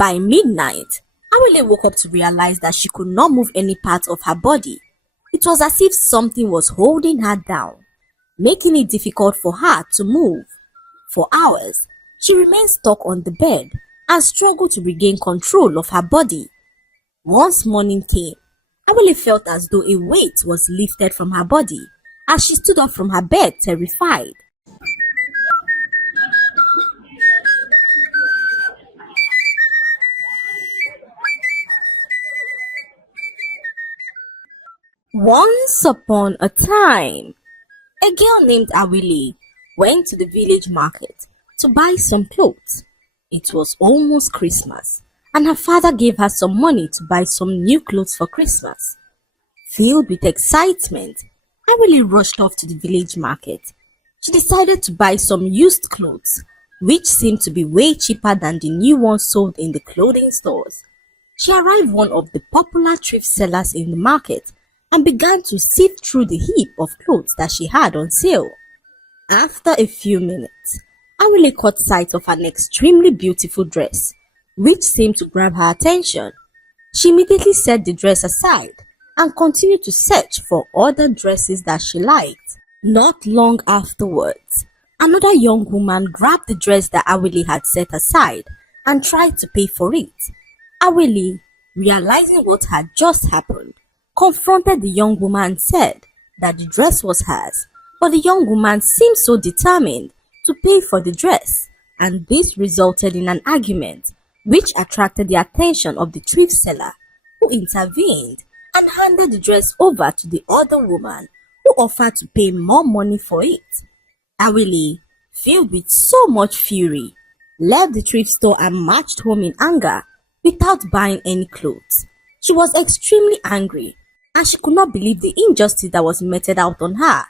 By midnight, Awele woke up to realize that she could not move any part of her body. It was as if something was holding her down, making it difficult for her to move. For hours, she remained stuck on the bed and struggled to regain control of her body. Once morning came, Awele felt as though a weight was lifted from her body as she stood up from her bed terrified. Once upon a time, a girl named Awele went to the village market to buy some clothes. It was almost Christmas, and her father gave her some money to buy some new clothes for Christmas. Filled with excitement, Awele rushed off to the village market. She decided to buy some used clothes, which seemed to be way cheaper than the new ones sold in the clothing stores. She arrived one of the popular thrift sellers in the market and began to sift through the heap of clothes that she had on sale. After a few minutes, Awele caught sight of an extremely beautiful dress, which seemed to grab her attention. She immediately set the dress aside and continued to search for other dresses that she liked. Not long afterwards, another young woman grabbed the dress that Awele had set aside and tried to pay for it. Awele, realizing what had just happened, confronted the young woman and said that the dress was hers, but the young woman seemed so determined to pay for the dress, and this resulted in an argument which attracted the attention of the thrift seller, who intervened and handed the dress over to the other woman, who offered to pay more money for it. Awele, filled with so much fury, left the thrift store and marched home in anger without buying any clothes. She was extremely angry, and she could not believe the injustice that was meted out on her.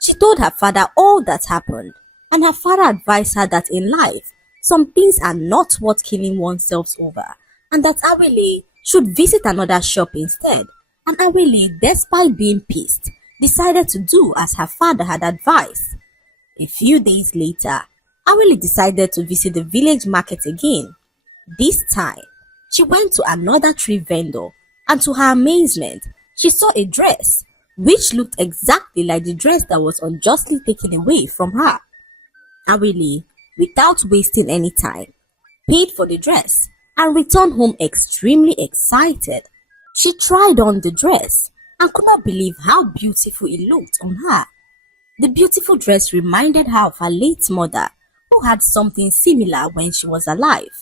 She told her father all that happened, and her father advised her that in life, some things are not worth killing oneself over, and that Awele should visit another shop instead. And Awele, despite being pissed, decided to do as her father had advised. A few days later, Awele decided to visit the village market again. This time, she went to another thrift vendor, and to her amazement, she saw a dress which looked exactly like the dress that was unjustly taken away from her. Awele, without wasting any time, paid for the dress and returned home extremely excited. She tried on the dress and could not believe how beautiful it looked on her. The beautiful dress reminded her of her late mother, who had something similar when she was alive.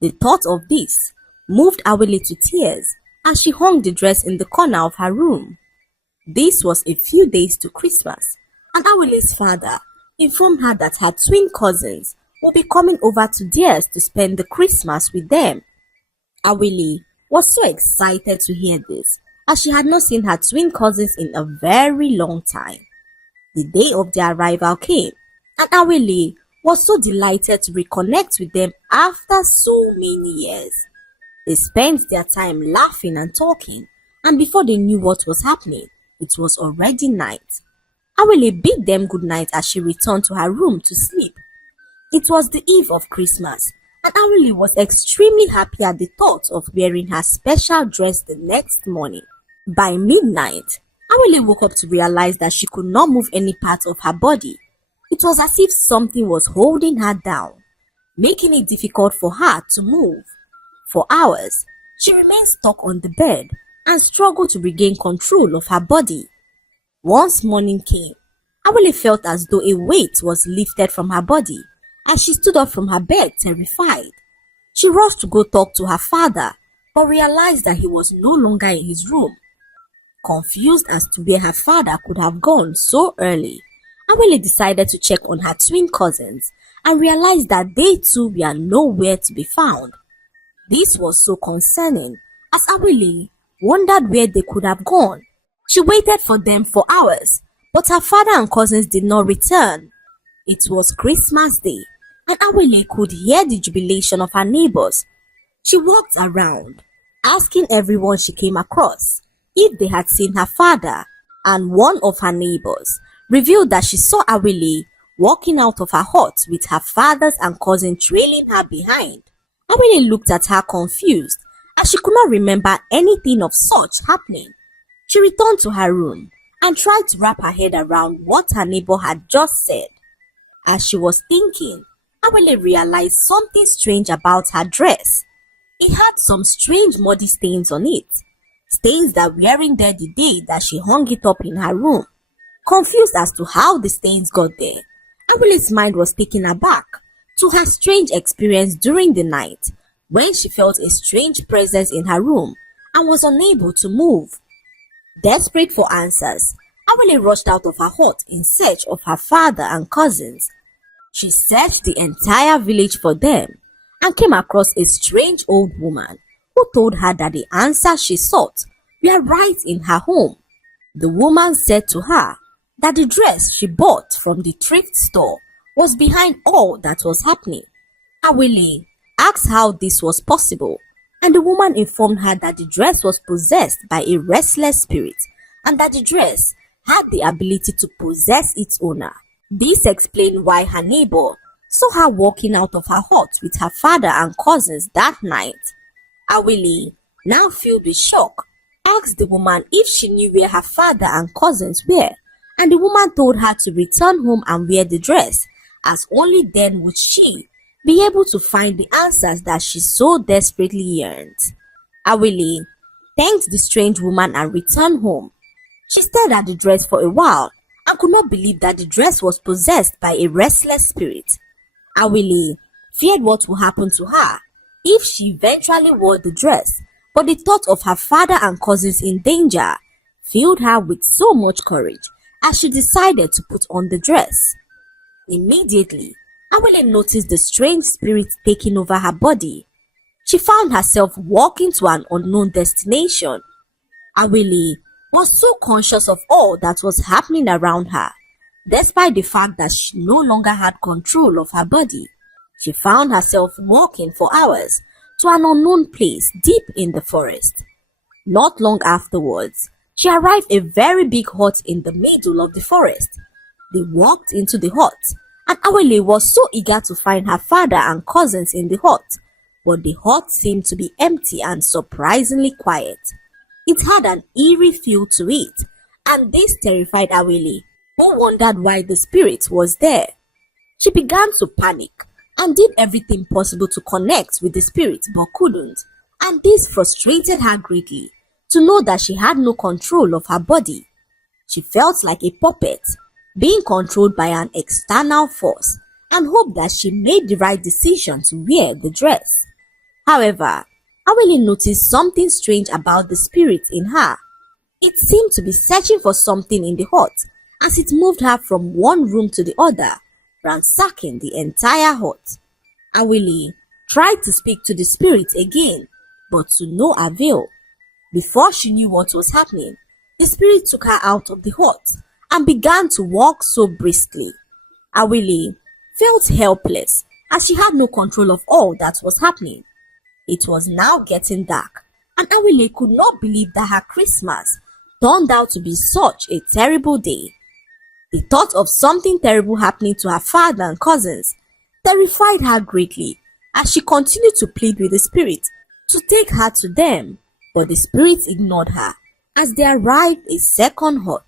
The thought of this moved Awele to tears as she hung the dress in the corner of her room. This was a few days to Christmas, and Awele's father informed her that her twin cousins would be coming over to theirs to spend the Christmas with them. Awele was so excited to hear this, as she had not seen her twin cousins in a very long time. The day of their arrival came, and Awele was so delighted to reconnect with them after so many years. They spent their time laughing and talking, and before they knew what was happening, it was already night. Awele bid them good night as she returned to her room to sleep. It was the eve of Christmas, and Awele was extremely happy at the thought of wearing her special dress the next morning. By midnight, Awele woke up to realize that she could not move any part of her body. It was as if something was holding her down, making it difficult for her to move. For hours, she remained stuck on the bed and struggled to regain control of her body. Once morning came, Awele felt as though a weight was lifted from her body as she stood up from her bed terrified. She rushed to go talk to her father, but realized that he was no longer in his room. Confused as to where her father could have gone so early, Awele decided to check on her twin cousins and realized that they too were nowhere to be found. This was so concerning, as Awele wondered where they could have gone. She waited for them for hours, but her father and cousins did not return. It was Christmas Day, and Awele could hear the jubilation of her neighbors. She walked around, asking everyone she came across if they had seen her father, and one of her neighbors revealed that she saw Awele walking out of her hut with her fathers and cousin trailing her behind. Awele looked at her confused as she could not remember anything of such happening. She returned to her room and tried to wrap her head around what her neighbor had just said. As she was thinking, Awele realized something strange about her dress. It had some strange muddy stains on it, stains that weren't there the day that she hung it up in her room. Confused as to how the stains got there, Awele's mind was taken aback to her strange experience during the night when she felt a strange presence in her room and was unable to move. Desperate for answers, Awele rushed out of her hut in search of her father and cousins. She searched the entire village for them and came across a strange old woman who told her that the answers she sought were right in her home. The woman said to her that the dress she bought from the thrift store was behind all that was happening. Awele asked how this was possible, and the woman informed her that the dress was possessed by a restless spirit and that the dress had the ability to possess its owner. This explained why her neighbor saw her walking out of her hut with her father and cousins that night. Awele, now filled with shock, asked the woman if she knew where her father and cousins were, and the woman told her to return home and wear the dress, as only then would she be able to find the answers that she so desperately yearned. Awele thanked the strange woman and returned home. She stared at the dress for a while and could not believe that the dress was possessed by a restless spirit. Awele feared what would happen to her if she eventually wore the dress, but the thought of her father and cousins in danger filled her with so much courage as she decided to put on the dress. Immediately, Awele noticed the strange spirit taking over her body. She found herself walking to an unknown destination. Awele was so conscious of all that was happening around her, despite the fact that she no longer had control of her body. She found herself walking for hours to an unknown place deep in the forest. Not long afterwards, she arrived at a very big hut in the middle of the forest. They walked into the hut, and Awele was so eager to find her father and cousins in the hut, but the hut seemed to be empty and surprisingly quiet. It had an eerie feel to it, and this terrified Awele, who wondered why the spirit was there. She began to panic and did everything possible to connect with the spirit but couldn't, and this frustrated her greatly to know that she had no control of her body. She felt like a puppet being controlled by an external force and hoped that she made the right decision to wear the dress. However, Awele noticed something strange about the spirit in her. It seemed to be searching for something in the hut as it moved her from one room to the other, ransacking the entire hut. Awele tried to speak to the spirit again, but to no avail. Before she knew what was happening, the spirit took her out of the hut and began to walk so briskly. Awele felt helpless as she had no control of all that was happening. It was now getting dark, and Awele could not believe that her Christmas turned out to be such a terrible day. The thought of something terrible happening to her father and cousins terrified her greatly as she continued to plead with the spirit to take her to them, but the spirit ignored her as they arrived a second hut.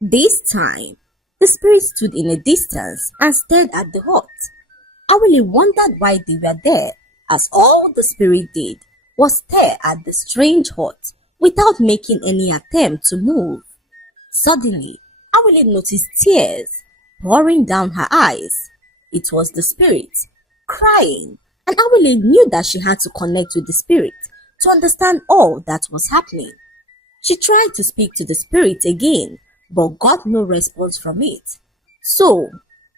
This time, the spirit stood in a distance and stared at the hut. Awele wondered why they were there, as all the spirit did was stare at the strange hut without making any attempt to move. Suddenly, Awele noticed tears pouring down her eyes. It was the spirit, crying, and Awele knew that she had to connect with the spirit to understand all that was happening. She tried to speak to the spirit again, but got no response from it. So,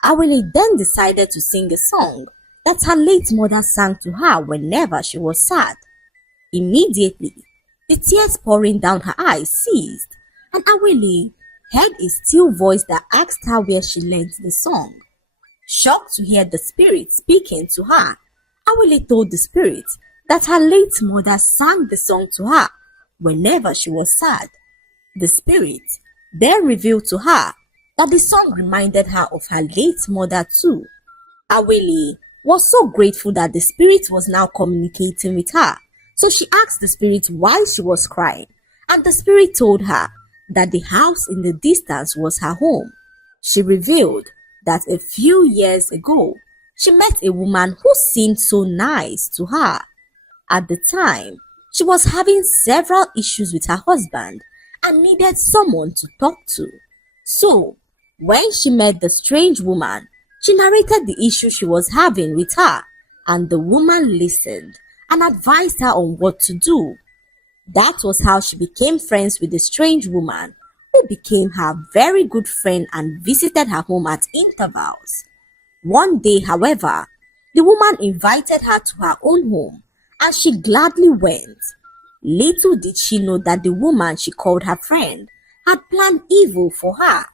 Awele then decided to sing a song that her late mother sang to her whenever she was sad. Immediately, the tears pouring down her eyes ceased, and Awele heard a still voice that asked her where she learned the song. Shocked to hear the spirit speaking to her, Awele told the spirit that her late mother sang the song to her whenever she was sad. The spirit then revealed to her that the song reminded her of her late mother too. Awele was so grateful that the spirit was now communicating with her. So she asked the spirit why she was crying, and the spirit told her that the house in the distance was her home. She revealed that a few years ago, she met a woman who seemed so nice to her. At the time, she was having several issues with her husband and needed someone to talk to. So, when she met the strange woman, she narrated the issue she was having with her, and the woman listened and advised her on what to do. That was how she became friends with the strange woman, who became her very good friend and visited her home at intervals. One day, however, the woman invited her to her own home, and she gladly went. Little did she know that the woman she called her friend had planned evil for her.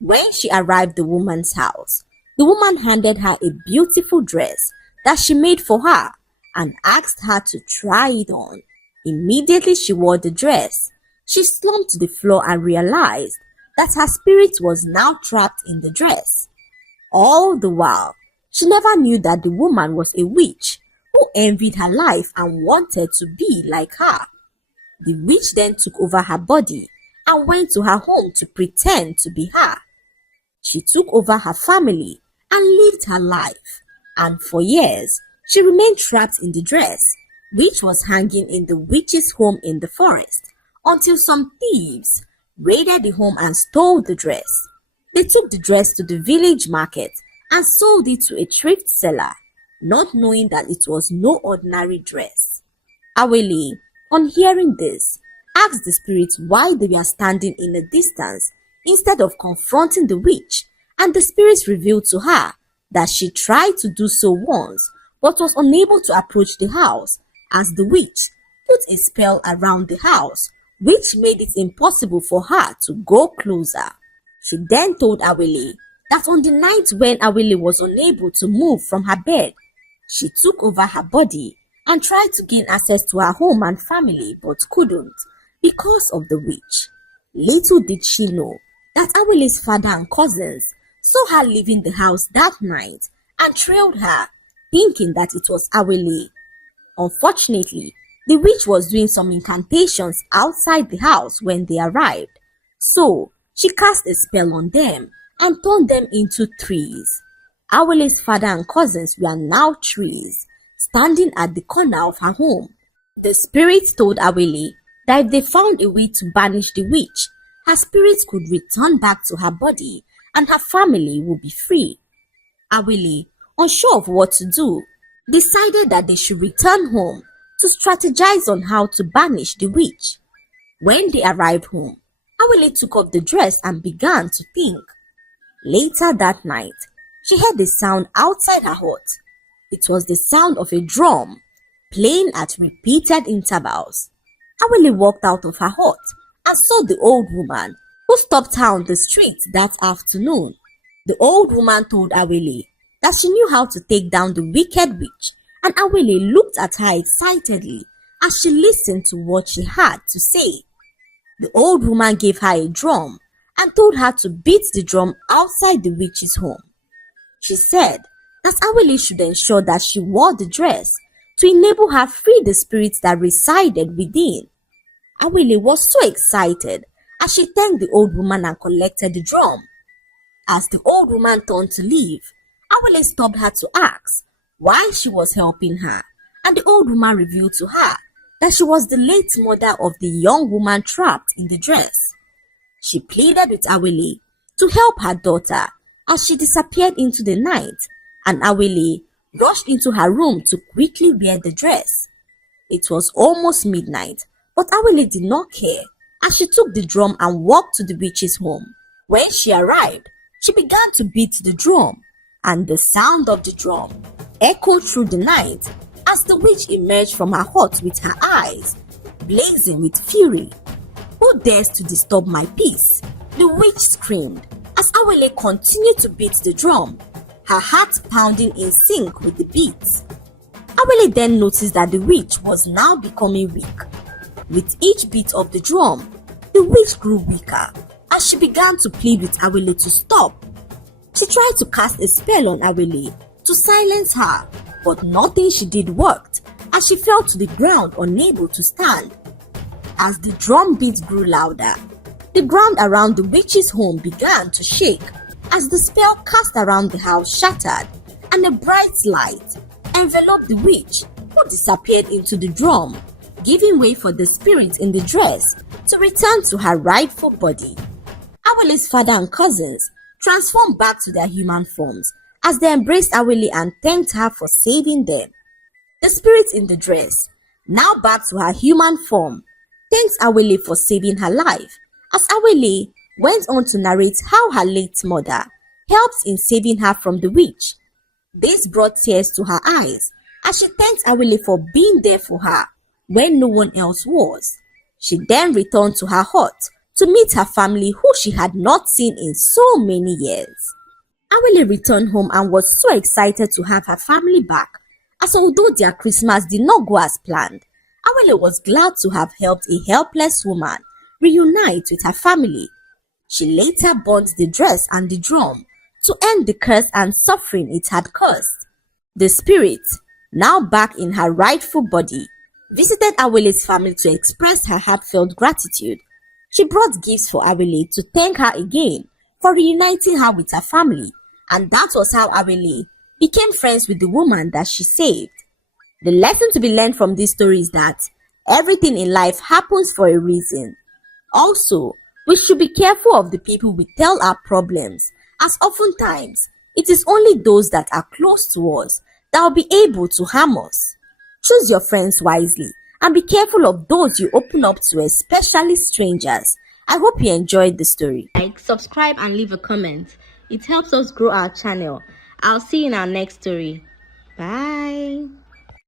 When she arrived at the woman's house, the woman handed her a beautiful dress that she made for her and asked her to try it on. Immediately she wore the dress, she slumped to the floor and realized that her spirit was now trapped in the dress. All the while, she never knew that the woman was a witch who envied her life and wanted to be like her. The witch then took over her body and went to her home to pretend to be her. She took over her family and lived her life, and for years she remained trapped in the dress, which was hanging in the witch's home in the forest, until some thieves raided the home and stole the dress. They took the dress to the village market and sold it to a thrift seller, not knowing that it was no ordinary dress. Awele, on hearing this, asked the spirits why they were standing in a distance instead of confronting the witch, and the spirits revealed to her that she tried to do so once but was unable to approach the house as the witch put a spell around the house which made it impossible for her to go closer. She then told Awele that on the night when Awele was unable to move from her bed, she took over her body and tried to gain access to her home and family but couldn't because of the witch. Little did she know that Awele's father and cousins saw her leaving the house that night and trailed her, thinking that it was Awele. Unfortunately, the witch was doing some incantations outside the house when they arrived, so she cast a spell on them and turned them into trees. Awele's father and cousins were now trees, standing at the corner of her home. The spirit told Awele that if they found a way to banish the witch, her spirit could return back to her body and her family would be free. Awele, unsure of what to do, decided that they should return home to strategize on how to banish the witch. When they arrived home, Awele took up the dress and began to think. Later that night, she heard a sound outside her hut. It was the sound of a drum playing at repeated intervals. Awele walked out of her hut and saw the old woman who stopped her on the street that afternoon. The old woman told Awele that she knew how to take down the wicked witch, and Awele looked at her excitedly as she listened to what she had to say. The old woman gave her a drum and told her to beat the drum outside the witch's home. She said that Awele should ensure that she wore the dress to enable her free the spirits that resided within. Awele was so excited as she thanked the old woman and collected the drum. As the old woman turned to leave, Awele stopped her to ask why she was helping her, and the old woman revealed to her that she was the late mother of the young woman trapped in the dress. She pleaded with Awele to help her daughter as she disappeared into the night, and Awele rushed into her room to quickly wear the dress. It was almost midnight, but Awele did not care as she took the drum and walked to the witch's home. When she arrived, she began to beat the drum, and the sound of the drum echoed through the night as the witch emerged from her hut with her eyes blazing with fury. "Who dares to disturb my peace?" the witch screamed as Awele continued to beat the drum, her heart pounding in sync with the beats. Awele then noticed that the witch was now becoming weak. With each beat of the drum, the witch grew weaker as she began to plead with Awele to stop. She tried to cast a spell on Awele to silence her, but nothing she did worked as she fell to the ground unable to stand. As the drum beat grew louder, the ground around the witch's home began to shake as the spell cast around the house shattered and a bright light enveloped the witch, who disappeared into the drum, giving way for the spirit in the dress to return to her rightful body. Awele's father and cousins transformed back to their human forms as they embraced Awele and thanked her for saving them. The spirit in the dress, now back to her human form, thanks Awele for saving her life, as Awele went on to narrate how her late mother helped in saving her from the witch. This brought tears to her eyes as she thanked Awele for being there for her when no one else was. She then returned to her hut to meet her family, who she had not seen in so many years. Awele returned home and was so excited to have her family back, as although their Christmas did not go as planned, Awele was glad to have helped a helpless woman reunite with her family. She later burnt the dress and the drum to end the curse and suffering it had caused. The spirit, now back in her rightful body, visited Awele's family to express her heartfelt gratitude. She brought gifts for Awele to thank her again for reuniting her with her family, and that was how Awele became friends with the woman that she saved. The lesson to be learned from this story is that everything in life happens for a reason. Also, we should be careful of the people we tell our problems, as oftentimes it is only those that are close to us that will be able to harm us. Choose your friends wisely and be careful of those you open up to, especially strangers. I hope you enjoyed the story. Like, subscribe and leave a comment. It helps us grow our channel. I'll see you in our next story. Bye.